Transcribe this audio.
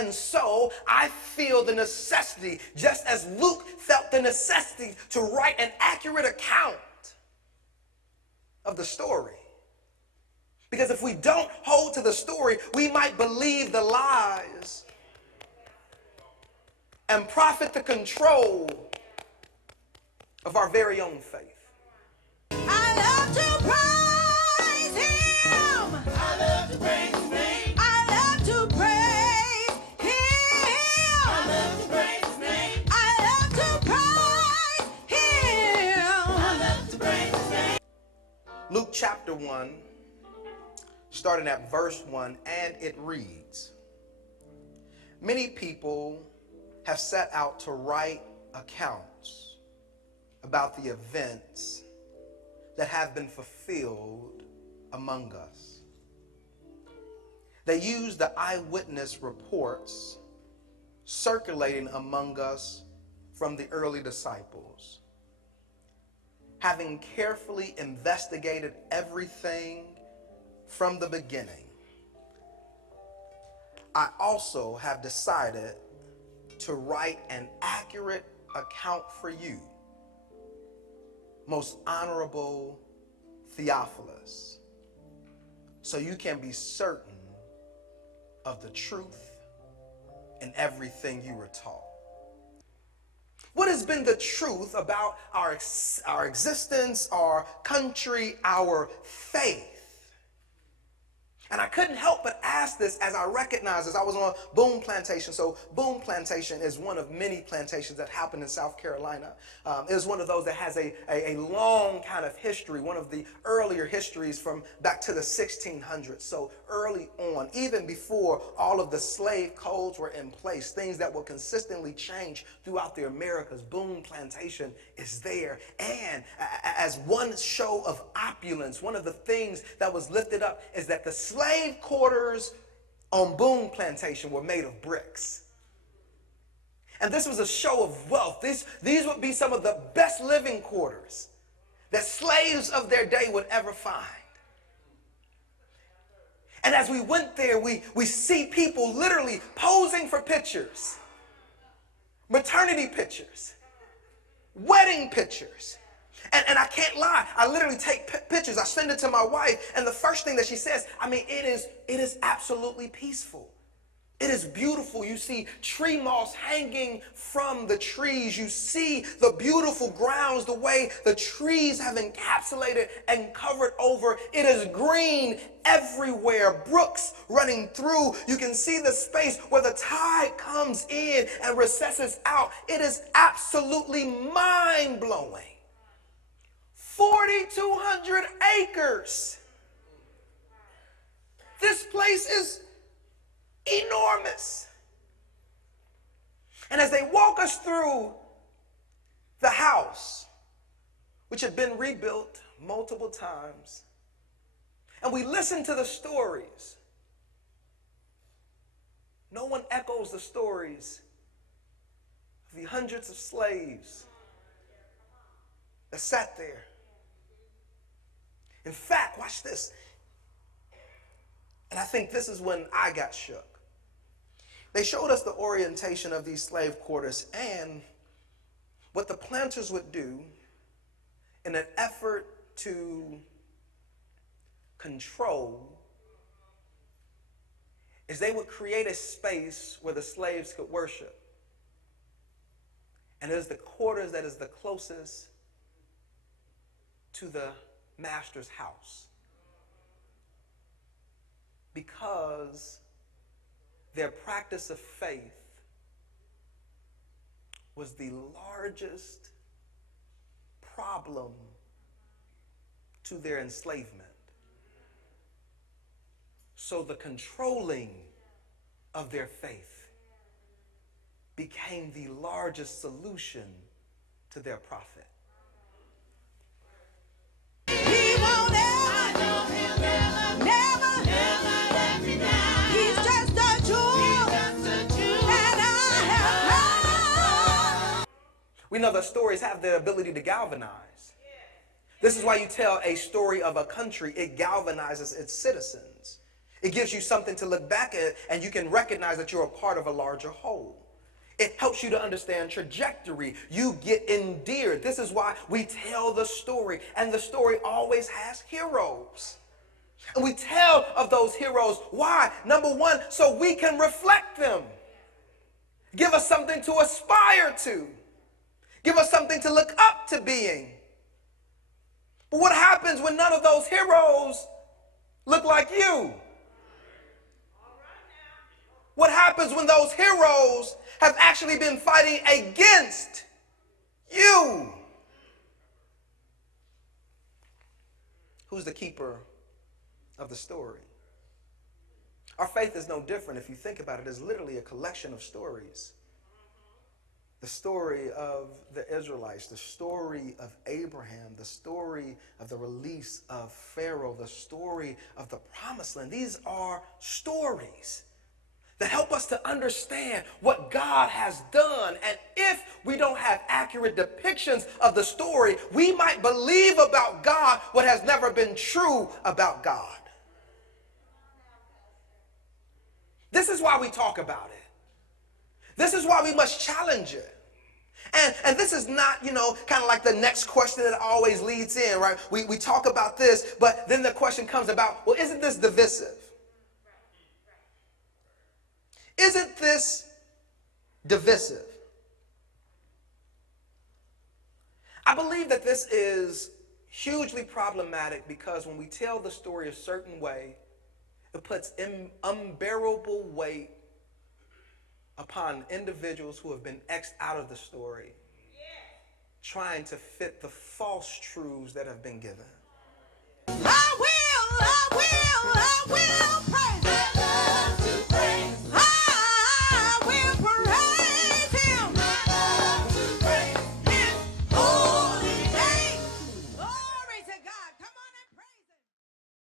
And so I feel the necessity, just as Luke felt the necessity, to write an accurate account of the story. Because if we don't hold to the story, we might believe the lies and profit the control of our very own faith. I love to praise him. I love to praise his name. I love to praise him. I love to praise his name. I love to praise him. I love to praise his name. Luke chapter 1, starting at verse 1, and it reads, "Many people have set out to write accounts about the events that have been fulfilled among us. They use the eyewitness reports circulating among us from the early disciples. Having carefully investigated everything from the beginning, I also have decided to write an accurate account for you, most honorable Theophilus, so you can be certain of the truth in everything you were taught." What has been the truth about our existence, our country, our faith? And I couldn't help but ask this as I recognized this. I was on Boone Plantation. So Boone Plantation is one of many plantations that happen in South Carolina. It is one of those that has a long kind of history, one of the earlier histories from back to the 1600s. So early on, even before all of the slave codes were in place, things that will consistently change throughout the Americas, Boone Plantation is there. And as one show of opulence, one of the things that was lifted up is that the slave quarters on Boone Plantation were made of bricks. And this was a show of wealth. These would be some of the best living quarters that slaves of their day would ever find. And as we went there, we see people literally posing for pictures, maternity pictures, wedding pictures. And I can't lie, I literally take pictures, I send it to my wife, and the first thing that she says, it is absolutely peaceful. It is beautiful. You see tree moss hanging from the trees. You see the beautiful grounds, the way the trees have encapsulated and covered over. It is green everywhere, brooks running through. You can see the space where the tide comes in and recesses out. It is absolutely mind-blowing. 4,200 acres. This place is enormous. And as they walk us through the house, which had been rebuilt multiple times, and we listen to the stories, no one echoes the stories of the hundreds of slaves that sat there. In fact, watch this. And I think this is when I got shook. They showed us the orientation of these slave quarters and what the planters would do in an effort to control is they would create a space where the slaves could worship. And it is the quarters that is the closest to the master's house, because their practice of faith was the largest problem to their enslavement. So the controlling of their faith became the largest solution to their profit. He won't ever, never let me down. He's just a jewel that I have found. We know that stories have the ability to galvanize. This is why you tell a story of a country, it galvanizes its citizens. It gives you something to look back at, and you can recognize that you're a part of a larger whole. It helps you to understand trajectory. You get endeared. This is why we tell the story, and the story always has heroes. And we tell of those heroes. Why? Number one, so we can reflect them. Give us something to aspire to. Give us something to look up to being. But what happens when none of those heroes look like you? What happens when those heroes have actually been fighting against you? Who's the keeper of the story? Our faith is no different. If you think about it, it's literally a collection of stories. The story of the Israelites, the story of Abraham, the story of the release of Pharaoh, the story of the promised land. These are stories that help us to understand what God has done. And if we don't have accurate depictions of the story, we might believe about God what has never been true about God. This is why we talk about it. This is why we must challenge it. And this is not, kind of like the next question that always leads in, right? We talk about this, but then the question comes about, well, isn't this divisive? Isn't this divisive? I believe that this is hugely problematic because when we tell the story a certain way, it puts unbearable weight upon individuals who have been X'd out of the story, trying to fit the false truths that have been given. I will